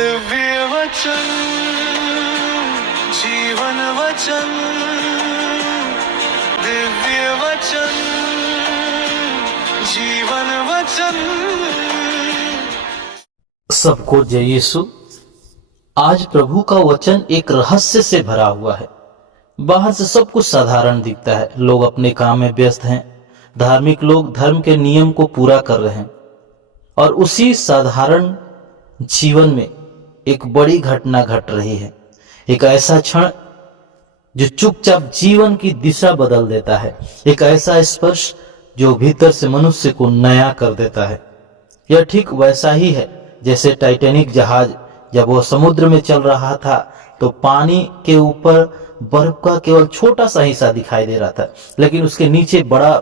दिव्य वचन जीवन वचन दिव्य वचन जीवन वचन। सबको जय यीशु। आज प्रभु का वचन एक रहस्य से भरा हुआ है। बाहर से सब कुछ साधारण दिखता है, लोग अपने काम में व्यस्त हैं, धार्मिक लोग धर्म के नियम को पूरा कर रहे हैं, और उसी साधारण जीवन में एक बड़ी घटना घट रही है। एक ऐसा क्षण जो चुपचाप जीवन की दिशा बदल देता है, एक ऐसा स्पर्श जो भीतर से मनुष्य को नया कर देता है। यह ठीक वैसा ही है जैसे टाइटैनिक जहाज जब वह समुद्र में चल रहा था तो पानी के ऊपर बर्फ का केवल छोटा सा हिस्सा दिखाई दे रहा था, लेकिन उसके नीचे बड़ा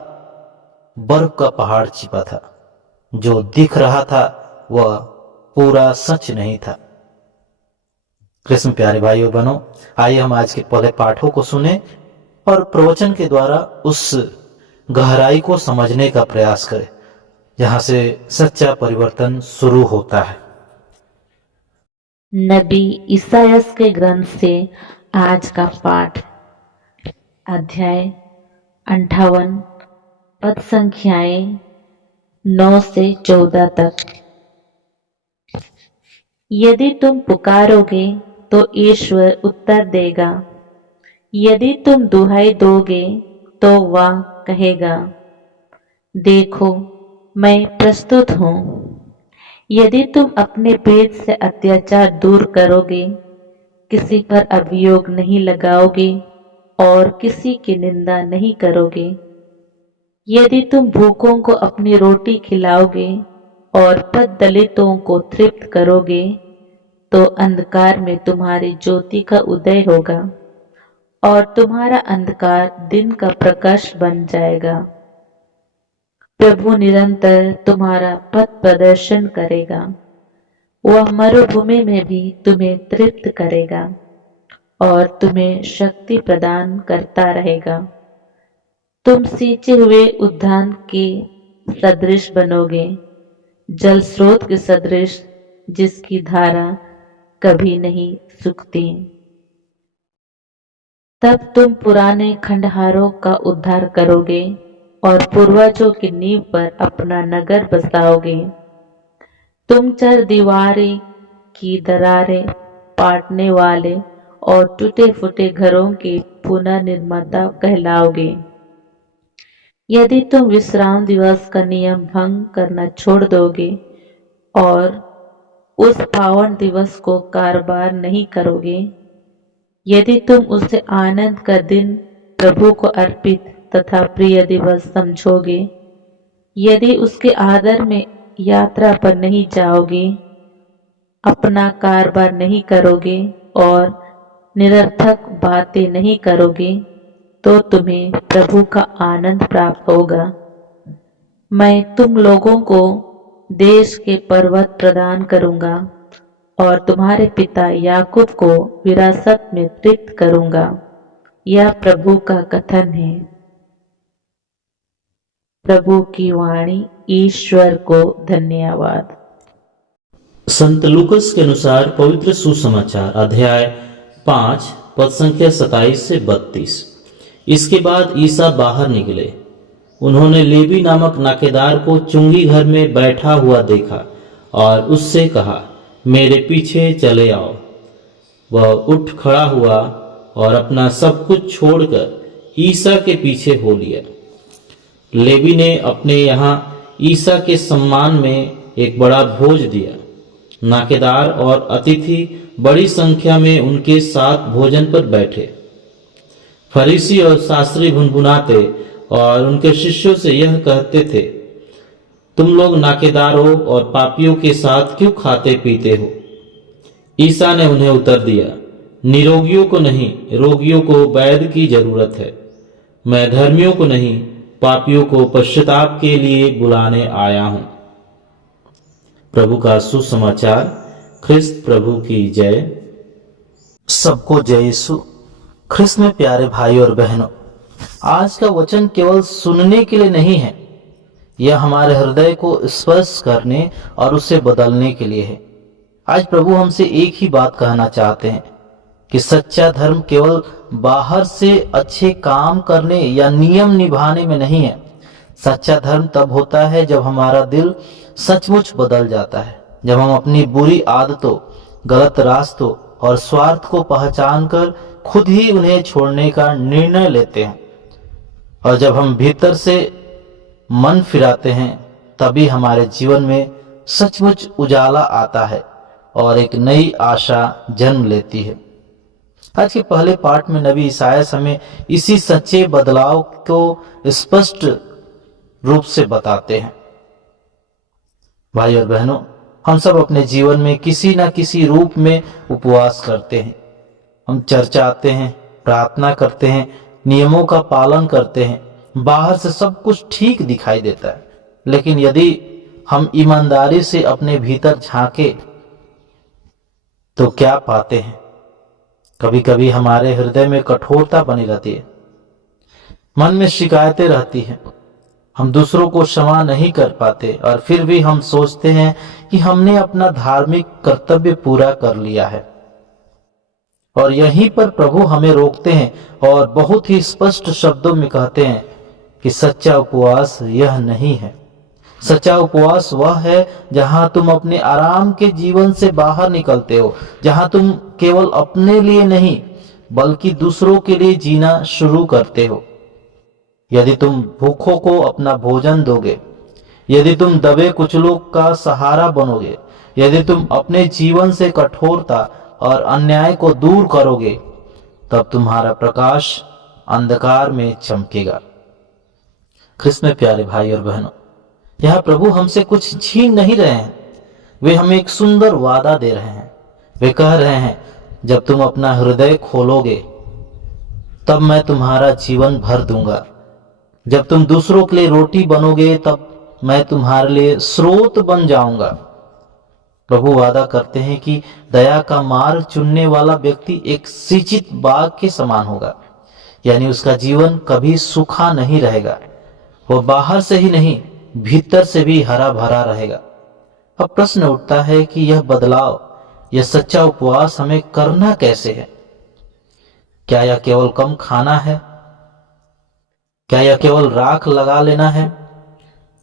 बर्फ का पहाड़ छिपा था। जो दिख रहा था वह पूरा सच नहीं था। कृष्ण प्यारे भाइयों बहनों, आइए हम आज के पहले पाठों को सुने और प्रवचन के द्वारा उस गहराई को समझने का प्रयास करें जहां से सच्चा परिवर्तन शुरू होता है। नबी ईसायास के ग्रंथ से आज का पाठ, अध्याय 58, पद संख्याएं 9 से 14 तक। यदि तुम पुकारोगे तो ईश्वर उत्तर देगा, यदि तुम दुहाई दोगे तो वह कहेगा, देखो मैं प्रस्तुत हूँ। यदि तुम अपने पेट से अत्याचार दूर करोगे, किसी पर अभियोग नहीं लगाओगे और किसी की निंदा नहीं करोगे, यदि तुम भूखों को अपनी रोटी खिलाओगे और पद दलितों को तृप्त करोगे, तो अंधकार में तुम्हारी ज्योति का उदय होगा और तुम्हारा अंधकार दिन का प्रकाश बन जाएगा। प्रभु निरंतर तुम्हारा पथ प्रदर्शन करेगा, वह मरुभूमि में भी तुम्हें तृप्त करेगा और तुम्हें शक्ति प्रदान करता रहेगा। तुम सींचे हुए उद्यान के सदृश बनोगे, जल स्रोत के सदृश जिसकी धारा कभी नहीं सूखती। तब तुम पुराने खंडहारों का उद्धार करोगे और पूर्वजों की नींव पर अपना नगर बसाओगे। तुम चर दीवारें की दरारें पाटने वाले और टूटे फूटे घरों के पुनर्निर्माता कहलाओगे। यदि तुम विश्राम दिवस का नियम भंग करना छोड़ दोगे और उस पावन दिवस को कारोबार नहीं करोगे, यदि तुम उसे आनंद का दिन, प्रभु को अर्पित तथा प्रिय दिवस समझोगे, यदि उसके आदर में यात्रा पर नहीं जाओगे, अपना कारोबार नहीं करोगे और निरर्थक बातें नहीं करोगे, तो तुम्हें प्रभु का आनंद प्राप्त होगा। मैं तुम लोगों को देश के पर्वत प्रदान करूंगा और तुम्हारे पिता याकूब को विरासत में तृप्त करूंगा। यह प्रभु का कथन है। प्रभु की वाणी। ईश्वर को धन्यवाद। संत लूकस के अनुसार पवित्र सुसमाचार अध्याय 5 पद संख्या 27 से 32। इसके बाद ईसा बाहर निकले। उन्होंने लेवी नामक नाकेदार को चुंगी घर में बैठा हुआ देखा और उससे कहा, मेरे पीछे चले आओ। वह उठ खड़ा हुआ और अपना सब कुछ छोड़कर ईसा के पीछे हो लिया। लेवी ने अपने यहाँ ईसा के सम्मान में एक बड़ा भोज दिया। नाकेदार और अतिथि बड़ी संख्या में उनके साथ भोजन पर बैठे। फरीसी और शास्त्री भुनभुनाते और उनके शिष्यों से यह कहते थे, तुम लोग नाकेदारों और पापियों के साथ क्यों खाते पीते हो? ईसा ने उन्हें उत्तर दिया, निरोगियों को नहीं, रोगियों को वैद्य की जरूरत है। मैं धर्मियों को नहीं, पापियों को पश्चाताप के लिए बुलाने आया हूं। प्रभु का सुसमाचार। ख्रिस्त प्रभु की जय। सबको जय यीशु। ख्रिस्त में प्यारे भाई और बहनों, आज का वचन केवल सुनने के लिए नहीं है, यह हमारे हृदय को स्पर्श करने और उसे बदलने के लिए है। आज प्रभु हमसे एक ही बात कहना चाहते हैं कि सच्चा धर्म केवल बाहर से अच्छे काम करने या नियम निभाने में नहीं है। सच्चा धर्म तब होता है जब हमारा दिल सचमुच बदल जाता है, जब हम अपनी बुरी आदतों, गलत रास्तों और स्वार्थ को पहचानकर खुद ही उन्हें छोड़ने का निर्णय लेते हैं, और जब हम भीतर से मन फिराते हैं, तभी हमारे जीवन में सचमुच उजाला आता है और एक नई आशा जन्म लेती है। आज के पहले पाठ में नबी ईसायास हमें इसी सच्चे बदलाव को स्पष्ट रूप से बताते हैं। भाई और बहनों, हम सब अपने जीवन में किसी न किसी रूप में उपवास करते हैं। हम चर्च आते हैं, प्रार्थना करते हैं, नियमों का पालन करते हैं, बाहर से सब कुछ ठीक दिखाई देता है, लेकिन यदि हम ईमानदारी से अपने भीतर झांके तो क्या पाते हैं? कभी कभी हमारे हृदय में कठोरता बनी रहती है, मन में शिकायतें रहती हैं, हम दूसरों को क्षमा नहीं कर पाते और फिर भी हम सोचते हैं कि हमने अपना धार्मिक कर्तव्य पूरा कर लिया है। और यहीं पर प्रभु हमें रोकते हैं और बहुत ही स्पष्ट शब्दों में कहते हैं कि सच्चा उपवास यह नहीं है। सच्चा उपवास वह है जहां तुम अपने आराम के जीवन से बाहर निकलते हो, जहां तुम केवल अपने लिए नहीं बल्कि दूसरों के लिए जीना शुरू करते हो। यदि तुम भूखों को अपना भोजन दोगे, यदि तुम दबे कुचलों का सहारा बनोगे, यदि तुम अपने जीवन से कठोरता और अन्याय को दूर करोगे, तब तुम्हारा प्रकाश अंधकार में चमकेगा। ख्रिस्त में प्यारे भाई और बहनों, यह प्रभु हमसे कुछ छीन नहीं रहे हैं, वे हमें एक सुंदर वादा दे रहे हैं। वे कह रहे हैं, जब तुम अपना हृदय खोलोगे तब मैं तुम्हारा जीवन भर दूंगा। जब तुम दूसरों के लिए रोटी बनोगे तब मैं तुम्हारे लिए स्रोत बन जाऊंगा। प्रभु वादा करते हैं कि दया का मार्ग चुनने वाला व्यक्ति एक सिंचित बाग के समान होगा, यानी उसका जीवन कभी सूखा नहीं रहेगा। वो बाहर से ही नहीं भीतर से भी हरा भरा रहेगा। अब प्रश्न उठता है कि यह बदलाव, यह सच्चा उपवास हमें करना कैसे है? क्या यह केवल कम खाना है? क्या यह केवल राख लगा लेना है?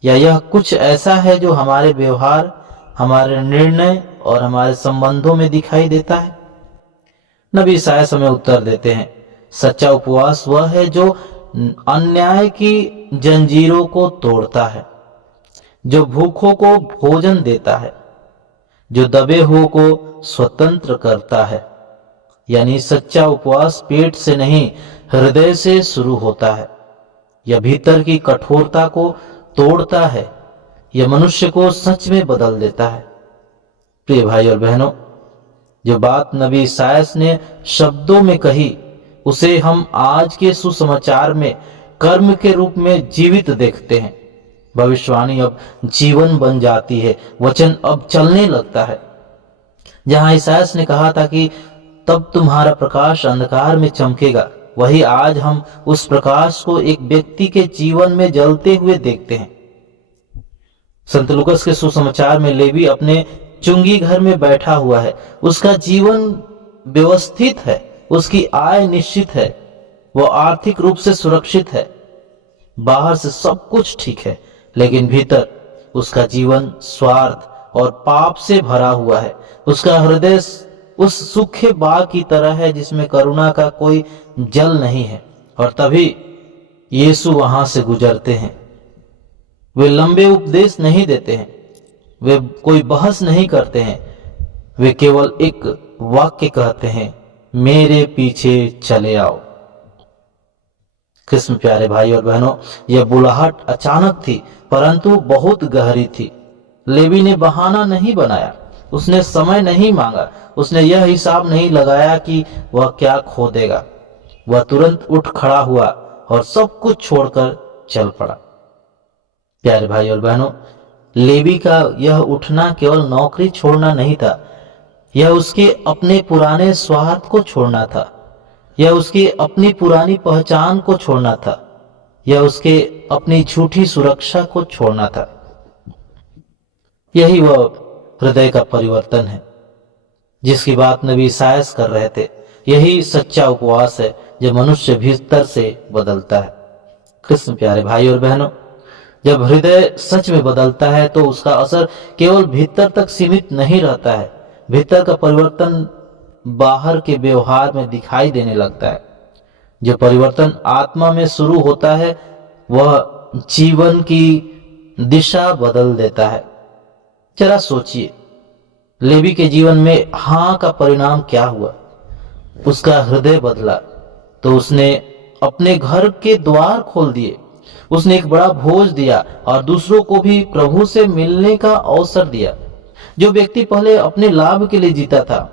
या यह कुछ ऐसा है जो हमारे व्यवहार, हमारे निर्णय और हमारे संबंधों में दिखाई देता है? नबी ईसायास हमें उत्तर देते हैं, सच्चा उपवास वह है जो अन्याय की जंजीरों को तोड़ता है, जो भूखों को भोजन देता है, जो दबे हुओं को स्वतंत्र करता है। यानी सच्चा उपवास पेट से नहीं हृदय से शुरू होता है। यह भीतर की कठोरता को तोड़ता है, यह मनुष्य को सच में बदल देता है। प्रिय भाई और बहनों, जो बात नबी ईसायास ने शब्दों में कही, उसे हम आज के सुसमाचार में कर्म के रूप में जीवित देखते हैं। भविष्यवाणी अब जीवन बन जाती है, वचन अब चलने लगता है। जहां ईसायास ने कहा था कि तब तुम्हारा प्रकाश अंधकार में चमकेगा, वही आज हम उस प्रकाश को एक व्यक्ति के जीवन में जलते हुए देखते हैं। संत लूकास के सुसमाचार में लेवी अपने चुंगी घर में बैठा हुआ है, उसका जीवन व्यवस्थित है, उसकी आय निश्चित है, वो आर्थिक रूप से सुरक्षित है, बाहर से सब कुछ ठीक है, लेकिन भीतर उसका जीवन स्वार्थ और पाप से भरा हुआ है। उसका हृदय उस सूखे बाग की तरह है जिसमें करुणा का कोई जल नहीं है। और तभी यीशु वहां से गुजरते हैं। वे लंबे उपदेश नहीं देते हैं, वे कोई बहस नहीं करते हैं, वे केवल एक वाक्य कहते हैं, मेरे पीछे चले आओ। कृष्ण प्यारे भाई और बहनों, यह बुलाहट अचानक थी परंतु बहुत गहरी थी। लेवी ने बहाना नहीं बनाया, उसने समय नहीं मांगा, उसने यह हिसाब नहीं लगाया कि वह क्या खो देगा। वह तुरंत उठ खड़ा हुआ और सब कुछ छोड़कर चल पड़ा। प्यारे भाई और बहनों, लेवी का यह उठना केवल नौकरी छोड़ना नहीं था, यह उसके अपने पुराने स्वार्थ को छोड़ना था, यह उसकी अपनी पुरानी पहचान को छोड़ना था, यह उसके अपनी झूठी सुरक्षा को छोड़ना था। यही वह हृदय का परिवर्तन है जिसकी बात नबी ईसायास कर रहे थे। यही सच्चा उपवास है जो मनुष्य भीतर से बदलता है। कृष्ण प्यारे भाई और बहनों, जब हृदय सच में बदलता है तो उसका असर केवल भीतर तक सीमित नहीं रहता है। भीतर का परिवर्तन बाहर के व्यवहार में दिखाई देने लगता है। जो परिवर्तन आत्मा में शुरू होता है वह जीवन की दिशा बदल देता है। जरा सोचिए, लेवी के जीवन में हाँ का परिणाम क्या हुआ? उसका हृदय बदला तो उसने अपने घर के द्वार खोल दिए, उसने एक बड़ा भोज दिया और दूसरों को भी प्रभु से मिलने का अवसर दिया। जो व्यक्ति पहले अपने लाभ के लिए जीता था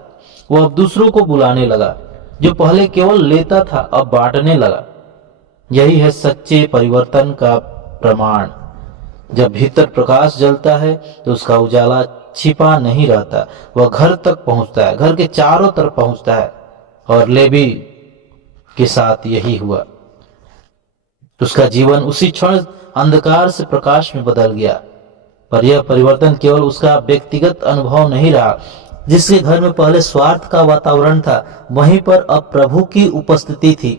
वो अब दूसरों को बुलाने लगा। जो पहले केवल लेता था अब बांटने लगा। यही है सच्चे परिवर्तन का प्रमाण। जब भीतर प्रकाश जलता है तो उसका उजाला छिपा नहीं रहता, वह घर तक पहुंचता है, घर के चारों तरफ पहुंचता है। और लेवी के साथ यही हुआ। उसका जीवन उसी क्षण अंधकार से प्रकाश में बदल गया। पर यह परिवर्तन केवल उसका व्यक्तिगत अनुभव नहीं रहा। जिसके घर में पहले स्वार्थ का वातावरण था वहीं पर अब प्रभु की उपस्थिति थी।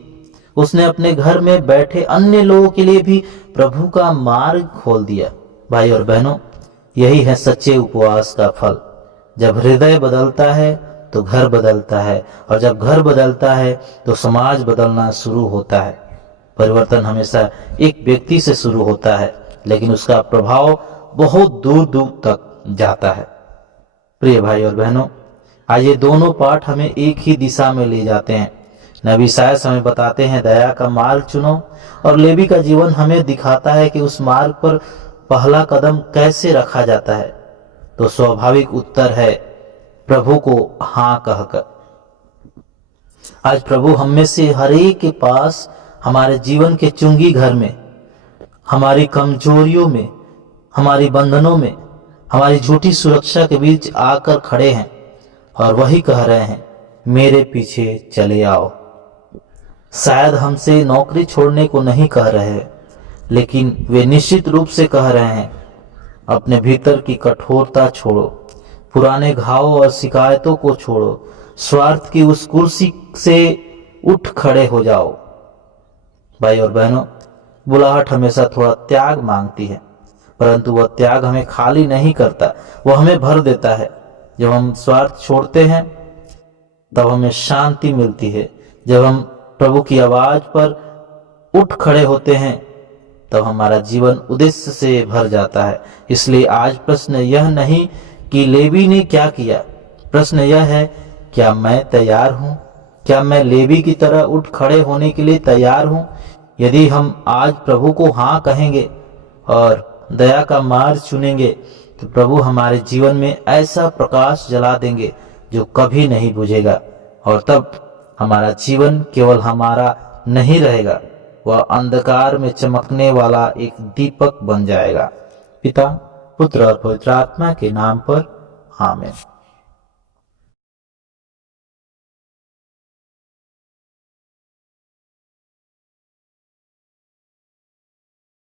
उसने अपने घर में बैठे अन्य लोगों के लिए भी प्रभु का मार्ग खोल दिया। भाई और बहनों, यही है सच्चे उपवास का फल। जब हृदय बदलता है तो घर बदलता है, और जब घर बदलता है तो समाज बदलना शुरू होता है। परिवर्तन हमेशा एक व्यक्ति से शुरू होता है, लेकिन उसका प्रभाव बहुत दूर दूर तक जाता है। प्रिय भाई और बहनों, आज ये दोनों पाठ हमें एक ही दिशा में ले जाते हैं। नबी ईसायास हमें बताते हैं दया का मार्ग चुनो, और लेवी का जीवन हमें दिखाता है कि उस मार्ग पर पहला कदम कैसे रखा जाता है। तो स्वाभाविक उत्तर है प्रभु को हाँ कहकर। आज प्रभु हम में से हर एक के पास हमारे जीवन के चुंगी घर में, हमारी कमजोरियों में, हमारी बंधनों में, हमारी झूठी सुरक्षा के बीच आकर खड़े हैं और वही कह रहे हैं, मेरे पीछे चले आओ। शायद हमसे नौकरी छोड़ने को नहीं कह रहे हैं, लेकिन वे निश्चित रूप से कह रहे हैं, अपने भीतर की कठोरता छोड़ो, पुराने घावों और शिकायतों को छोड़ो, स्वार्थ की उस कुर्सी से उठ खड़े हो जाओ। भाई और बहनों, बुलाहट हमेशा थोड़ा त्याग मांगती है, परंतु वह त्याग हमें खाली नहीं करता, वह हमें भर देता है। जब हम स्वार्थ छोड़ते हैं तब हमें शांति मिलती है। जब हम प्रभु की आवाज पर उठ खड़े होते हैं तब हमारा जीवन उद्देश्य से भर जाता है। इसलिए आज प्रश्न यह नहीं कि लेवी ने क्या किया, प्रश्न यह है, क्या मैं तैयार हूं? क्या मैं लेवी की तरह उठ खड़े होने के लिए तैयार हूं? यदि हम आज प्रभु को हाँ कहेंगे और दया का मार्ग चुनेंगे तो प्रभु हमारे जीवन में ऐसा प्रकाश जला देंगे जो कभी नहीं बुझेगा, और तब हमारा जीवन केवल हमारा नहीं रहेगा, वह अंधकार में चमकने वाला एक दीपक बन जाएगा। पिता, पुत्र और पवित्र आत्मा के नाम पर आमीन।